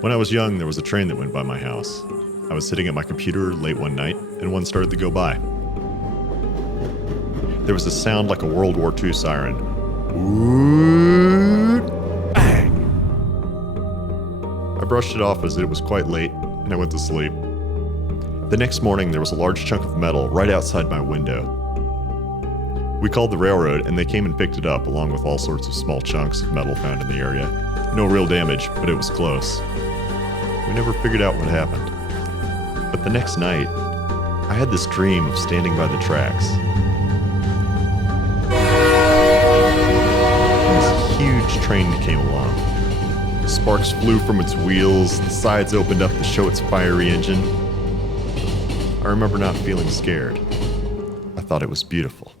When I was young, there was a train that went by my house. I was sitting at my computer late one night, and one started to go by. There was a sound like a World War II siren. Woot! Bang! I brushed it off as it was quite late, and I went to sleep. The next morning, there was a large chunk of metal right outside my window. We called the railroad, and they came and picked it up, along with all sorts of small chunks of metal found in the area. No real damage, but it was close. We never figured out what happened. But the next night, I had this dream of standing by the tracks. And this huge train came along. Sparks flew from its wheels, the sides opened up to show its fiery engine. I remember not feeling scared. I thought it was beautiful.